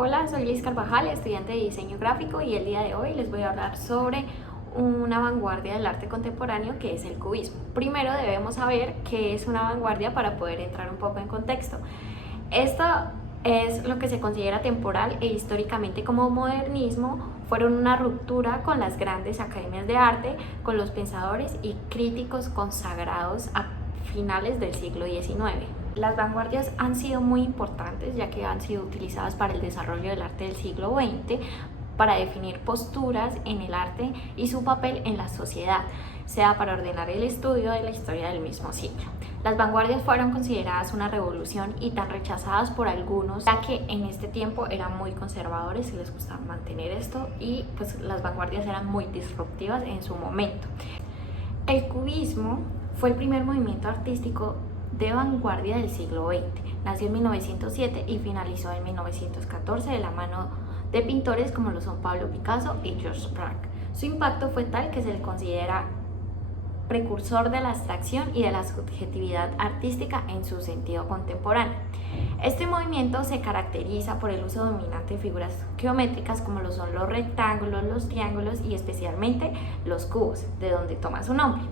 Hola, soy Liz Carvajal, estudiante de diseño gráfico, y el día de hoy les voy a hablar sobre una vanguardia del arte contemporáneo que es el cubismo. Primero debemos saber qué es una vanguardia para poder entrar un poco en contexto. Esto es lo que se considera temporal e históricamente como modernismo. Fueron una ruptura con las grandes academias de arte, con los pensadores y críticos consagrados a finales del siglo XIX. Las vanguardias han sido muy importantes, ya que han sido utilizadas para el desarrollo del arte del siglo XX, para definir posturas en el arte y su papel en la sociedad, sea para ordenar el estudio de la historia del mismo siglo. Las vanguardias fueron consideradas una revolución y tan rechazadas por algunos, ya que en este tiempo eran muy conservadores y les gustaba mantener esto, y pues las vanguardias eran muy disruptivas en su momento. El cubismo fue el primer movimiento artístico de vanguardia del siglo XX. Nació en 1907 y finalizó en 1914 de la mano de pintores como lo son Pablo Picasso y Georges Braque. Su impacto fue tal que se le considera precursor de la abstracción y de la subjetividad artística en su sentido contemporáneo. Este movimiento se caracteriza por el uso dominante de figuras geométricas como lo son los rectángulos, los triángulos y especialmente los cubos, de donde toma su nombre.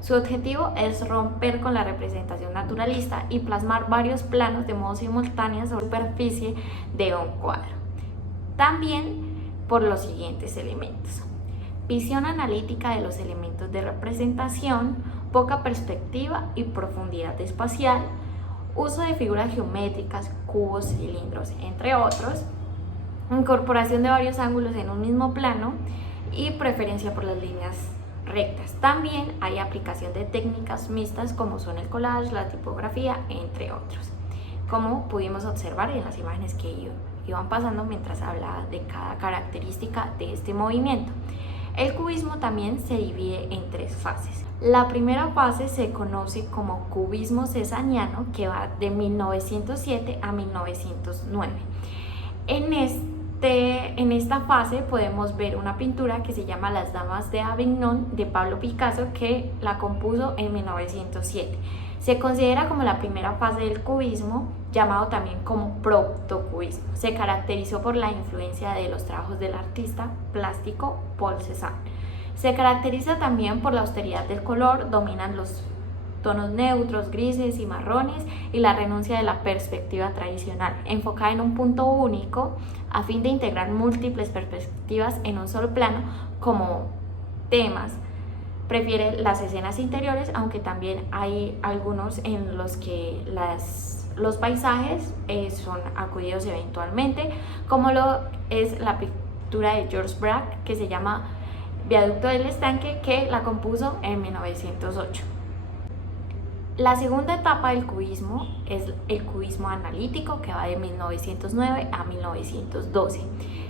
Su objetivo es romper con la representación naturalista y plasmar varios planos de modo simultáneo sobre la superficie de un cuadro. También por los siguientes elementos: visión analítica de los elementos de representación, poca perspectiva y profundidad espacial, uso de figuras geométricas, cubos, cilindros, entre otros, incorporación de varios ángulos en un mismo plano y preferencia por las líneas rectas. También hay aplicación de técnicas mixtas como son el collage, la tipografía, entre otros, como pudimos observar en las imágenes que iban pasando mientras hablaba de cada característica de este movimiento. El cubismo también se divide en tres fases. La primera fase se conoce como cubismo cesariano, que va de 1907 a 1909. En esta fase podemos ver una pintura que se llama Las Damas de Avignon de Pablo Picasso, que la compuso en 1907. Se considera como la primera fase del cubismo, llamado también como protocubismo. Se caracterizó por la influencia de los trabajos del artista plástico Paul Cézanne. Se caracteriza también por la austeridad del color, dominan los tonos neutros, grises y marrones, y la renuncia de la perspectiva tradicional, enfocada en un punto único a fin de integrar múltiples perspectivas en un solo plano como temas. Prefiere las escenas interiores, aunque también hay algunos en los que los paisajes son acudidos eventualmente, como lo es la pintura de Georges Braque que se llama Viaducto del Estanque, que la compuso en 1908. La segunda etapa del cubismo es el cubismo analítico, que va de 1909 a 1912.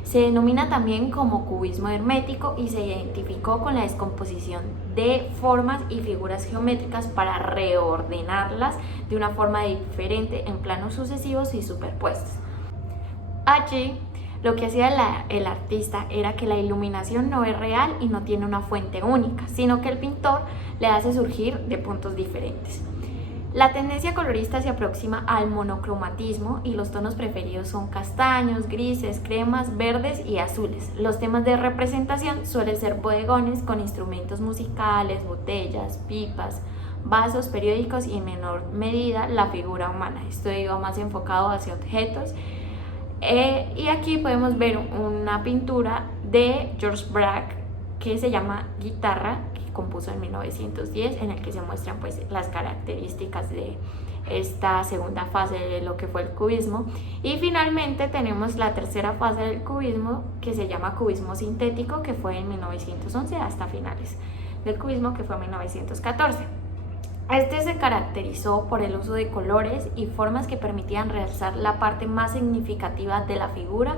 Se denomina también como cubismo hermético y se identificó con la descomposición de formas y figuras geométricas para reordenarlas de una forma diferente en planos sucesivos y superpuestos. Allí, lo que hacía el artista era que la iluminación no es real y no tiene una fuente única, sino que el pintor le hace surgir de puntos diferentes. La tendencia colorista se aproxima al monocromatismo y los tonos preferidos son castaños, grises, cremas, verdes y azules. Los temas de representación suelen ser bodegones con instrumentos musicales, botellas, pipas, vasos, periódicos y en menor medida la figura humana. Esto iba más enfocado hacia objetos. Y aquí podemos ver una pintura de Georges Braque que se llama Guitarra, que compuso en 1910, en el que se muestran pues las características de esta segunda fase de lo que fue el cubismo. Y finalmente tenemos la tercera fase del cubismo, que se llama cubismo sintético, que fue en 1911 hasta finales del cubismo, que fue en 1914. Este se caracterizó por el uso de colores y formas que permitían realzar la parte más significativa de la figura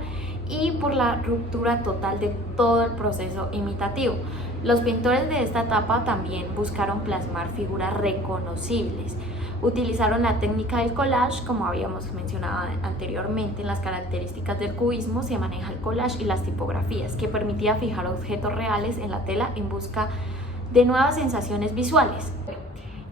y por la ruptura total de todo el proceso imitativo. Los pintores de esta etapa también buscaron plasmar figuras reconocibles. Utilizaron la técnica del collage, como habíamos mencionado anteriormente. En las características del cubismo se maneja el collage y las tipografías, que permitía fijar objetos reales en la tela en busca de nuevas sensaciones visuales.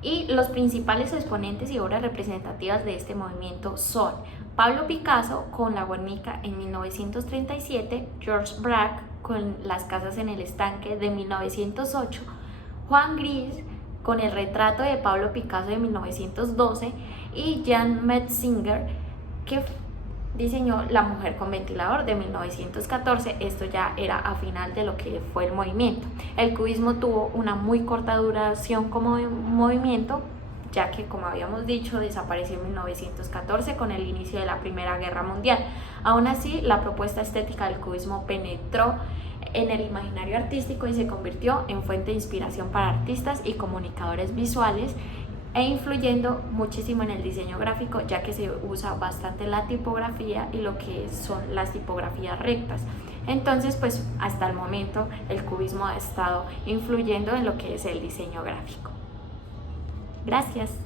Y los principales exponentes y obras representativas de este movimiento son Pablo Picasso con la Guernica en 1937, George Braque con Las casas en el estanque de 1908, Juan Gris con el retrato de Pablo Picasso de 1912 y Jan Metzinger que diseñó La mujer con ventilador de 1914. Esto ya era a final de lo que fue el movimiento. El cubismo tuvo una muy corta duración como movimiento, ya que, como habíamos dicho, desapareció en 1914 con el inicio de la Primera Guerra Mundial. Aún así, la propuesta estética del cubismo penetró en el imaginario artístico y se convirtió en fuente de inspiración para artistas y comunicadores visuales, e influyendo muchísimo en el diseño gráfico, ya que se usa bastante la tipografía y lo que son las tipografías rectas. Entonces, pues hasta el momento el cubismo ha estado influyendo en lo que es el diseño gráfico. Gracias.